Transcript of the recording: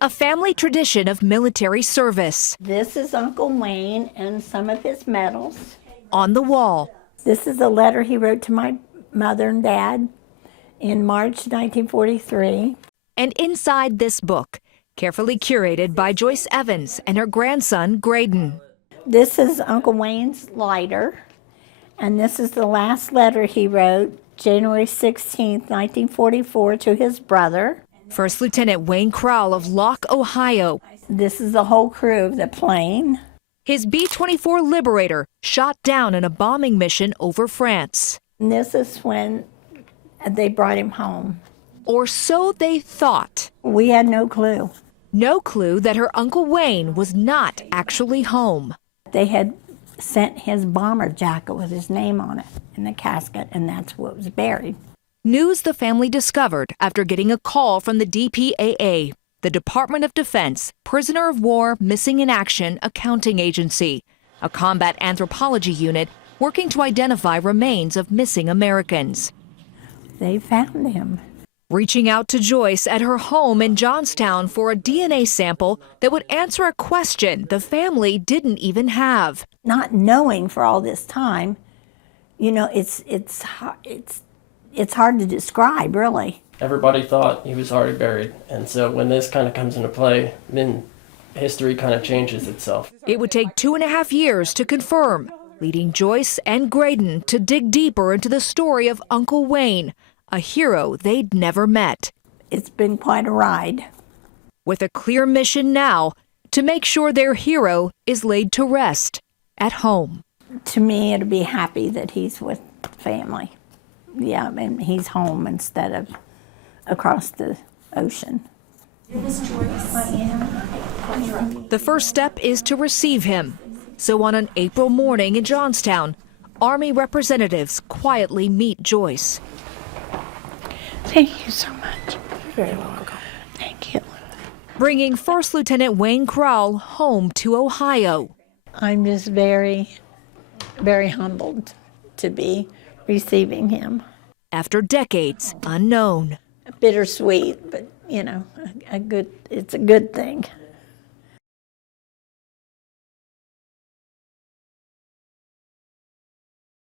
A family tradition of military service. This is Uncle Wayne and some of his medals. On the wall. This is a letter he wrote to my mother and dad in March 1943. And inside this book, carefully curated by Joyce Evans and her grandson, Graydon. This is Uncle Wayne's lighter, and this is the last letter he wrote, January 16, 1944, to his brother. First Lieutenant Wayne Crowell of Locke, Ohio. This is the whole crew of the plane. His B-24 Liberator shot down in a bombing mission over France. And this is when they brought him home. Or so they thought. We had no clue. No clue that her Uncle Wayne was not actually home. They had sent his bomber jacket with his name on it in the casket, and that's what was buried. News the family discovered after getting a call from the DPAA, the Department of Defense Prisoner of War Missing in Action Accounting Agency, a combat anthropology unit working to identify remains of missing Americans. They found him. Reaching out to Joyce at her home in Johnstown for a DNA sample that would answer a question the family didn't even have. Not knowing for all this time, you know, it's hard to describe, really. Everybody thought he was already buried, and so when this kind of comes into play, then history kind of changes itself. It would take 2.5 years to confirm, leading Joyce and Graydon to dig deeper into the story of Uncle Wayne, a hero they'd never met. It's been quite a ride. With a clear mission now to make sure their hero is laid to rest at home. To me, it'd be happy that he's with family. Yeah, and he's home instead of across the ocean. The first step is to receive him. So on an April morning in Johnstown, Army representatives quietly meet Joyce. Thank you so much. You're very welcome. Thank you. Bringing First Lieutenant Wayne Crowell home to Ohio. I'm just very, very humbled to be receiving him. After decades unknown. Bittersweet, but you know, it's a good thing.